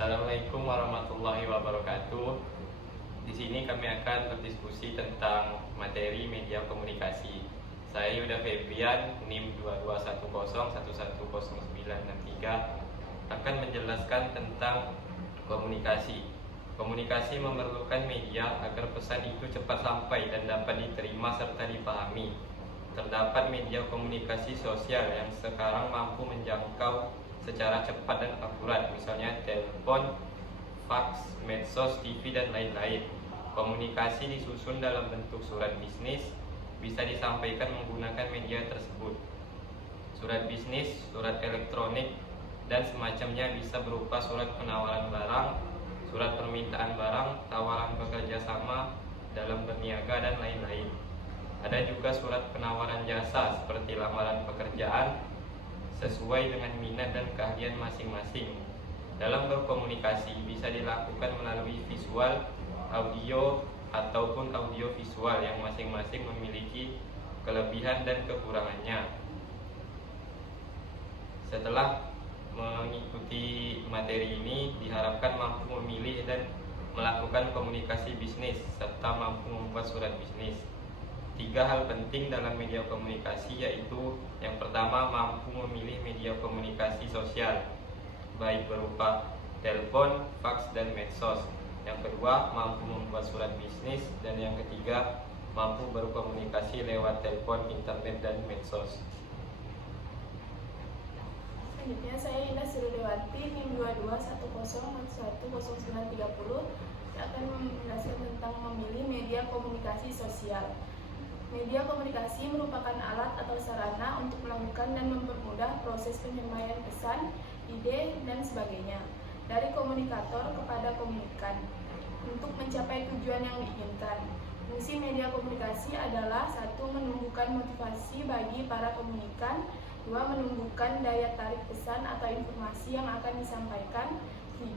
Assalamualaikum warahmatullahi wabarakatuh. Di sini kami akan berdiskusi tentang materi media komunikasi. Saya Yuda Febrian, NIM 2210110963 akan menjelaskan tentang komunikasi. Komunikasi memerlukan media agar pesan itu cepat sampai dan dapat diterima serta dipahami. Terdapat media komunikasi sosial yang sekarang mampu menjangkau secara cepat dan akurat, misalnya telepon, fax, medsos, TV, dan lain-lain. Komunikasi disusun dalam bentuk surat bisnis, bisa disampaikan menggunakan media tersebut. Surat bisnis, surat elektronik, dan semacamnya bisa berupa surat penawaran barang, surat permintaan barang, tawaran bekerja sama dalam berniaga, dan lain-lain. Ada juga surat penawaran jasa seperti lamaran pekerjaan sesuai dengan minat dan keahlian masing-masing. Dalam berkomunikasi bisa dilakukan melalui visual, audio, ataupun audiovisual yang masing-masing memiliki kelebihan dan kekurangannya. Setelah mengikuti materi ini, diharapkan mampu memilih dan melakukan komunikasi bisnis serta mampu membuat surat bisnis. 3 hal penting dalam media komunikasi, yaitu yang pertama, mampu memilih media komunikasi sosial baik berupa telepon, fax, dan medsos. Yang kedua, mampu membuat surat bisnis. Dan yang ketiga, mampu berkomunikasi lewat telepon, internet, dan medsos. Selanjutnya saya Indah Surudewati, NIM 2210110930 yang akan menjelaskan tentang memilih media komunikasi sosial. Media komunikasi merupakan alat atau sarana untuk melakukan dan mempermudah proses penyampaian pesan, ide, dan sebagainya dari komunikator kepada komunikan untuk mencapai tujuan yang diinginkan. Fungsi media komunikasi adalah 1. Menumbuhkan motivasi bagi para komunikan, 2. Menumbuhkan daya tarik pesan atau informasi yang akan disampaikan,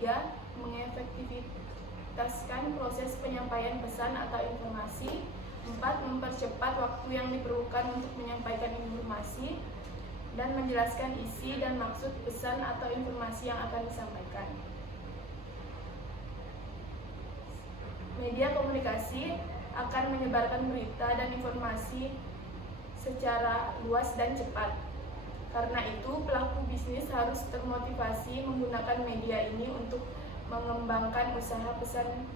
3. Mengefektivitaskan proses penyampaian pesan atau informasi, 4. Mempercepat waktu yang diperlukan untuk menyampaikan informasi dan menjelaskan isi dan maksud pesan atau informasi yang akan disampaikan. Media komunikasi akan menyebarkan berita dan informasi secara luas dan cepat. Karena itu, pelaku bisnis harus termotivasi menggunakan media ini untuk mengembangkan usaha. Pesan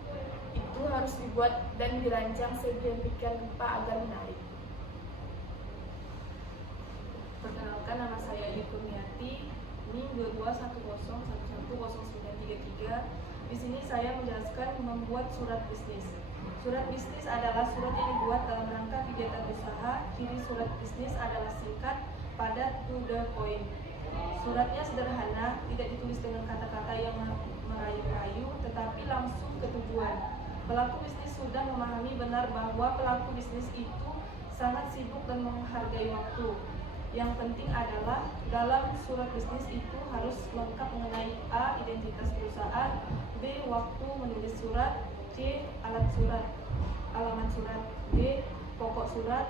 itu harus dibuat dan dirancang sedemikian rupa agar menarik. Perkenalkan, nama saya Edi Kurniati, NIM 2210110933. Di sini saya menjelaskan membuat surat bisnis. Surat bisnis adalah surat yang dibuat dalam rangka kegiatan usaha. Ciri surat bisnis adalah singkat, padat, to the point. Suratnya sederhana, tidak ditulis dengan kata-kata yang merayu-rayu, tetapi langsung ke tujuan. Pelaku bisnis sudah memahami benar bahwa pelaku bisnis itu sangat sibuk dan menghargai waktu. Yang penting adalah dalam surat bisnis itu harus lengkap mengenai A. Identitas perusahaan, B. Waktu menulis surat, C. Alamat surat, D. Pokok surat,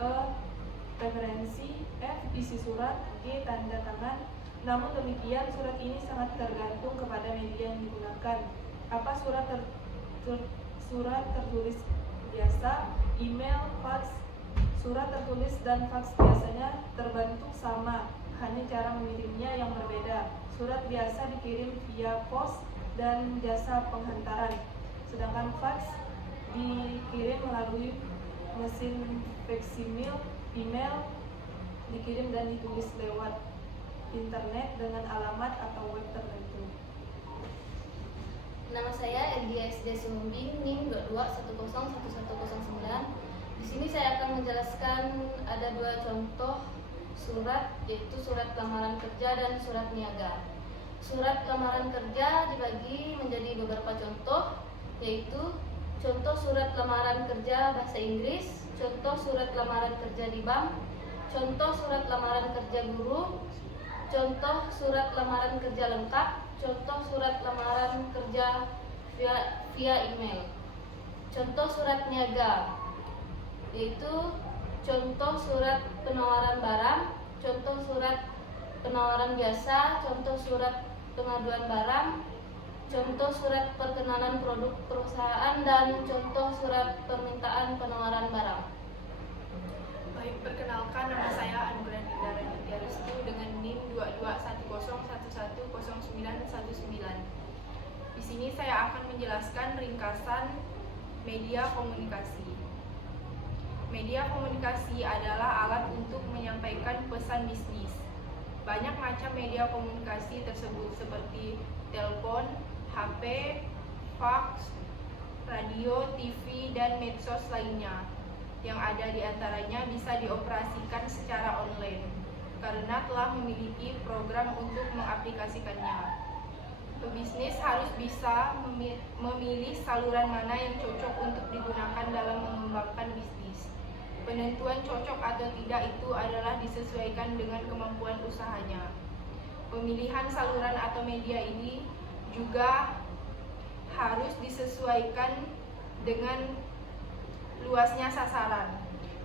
E. Referensi, F. Isi surat, G. Tanda tangan. Namun demikian, surat ini sangat tergantung kepada media yang digunakan. Apa surat tertulis biasa, email, fax. Surat tertulis dan fax biasanya terbentuk sama, hanya cara mengirimnya yang berbeda. Surat biasa dikirim via pos dan jasa penghantaran, sedangkan fax dikirim melalui mesin faksimil. Email dikirim dan ditulis lewat internet dengan alamat atau web tertentu. Nama saya Eldia SD Sumbing, NIM 22101109. Di sini saya akan menjelaskan ada 2 contoh surat, yaitu surat lamaran kerja dan surat niaga. Surat lamaran kerja dibagi menjadi beberapa contoh, yaitu contoh surat lamaran kerja bahasa Inggris, contoh surat lamaran kerja di bank, contoh surat lamaran kerja guru, contoh surat lamaran kerja lengkap, contoh surat lamaran kerja via email. Contoh surat niaga, yaitu contoh surat penawaran barang, contoh surat penawaran biasa, contoh surat pengaduan barang, contoh surat perkenalan produk perusahaan, dan contoh surat permintaan penawaran barang. Baik, perkenalkan, nama saya Anugrah Dinda Raditya Restu dengan NIM 2210110919. Di sini saya akan menjelaskan ringkasan media komunikasi. Media komunikasi adalah alat untuk menyampaikan pesan bisnis. Banyak macam media komunikasi tersebut seperti telepon, HP, fax, radio, TV, dan medsos lainnya. Yang ada di antaranya bisa dioperasikan secara online karena telah memiliki program untuk mengaplikasikannya. Pebisnis harus bisa memilih saluran mana yang cocok untuk digunakan dalam mengembangkan bisnis. Penentuan cocok atau tidak itu adalah disesuaikan dengan kemampuan usahanya. Pemilihan saluran atau media ini juga harus disesuaikan dengan luasnya sasaran,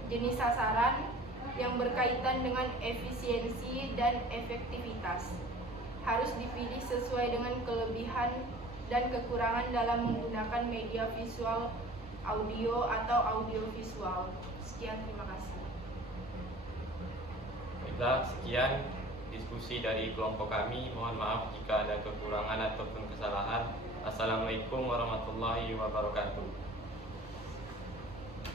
jenis sasaran yang berkaitan dengan efisiensi dan efektivitas. Harus dipilih sesuai dengan kelebihan dan kekurangan dalam menggunakan media visual, audio, atau audiovisual. Sekian, terima kasih. Baiklah, sekian diskusi dari kelompok kami. Mohon maaf jika ada kekurangan ataupun kesalahan. Assalamualaikum warahmatullahi wabarakatuh.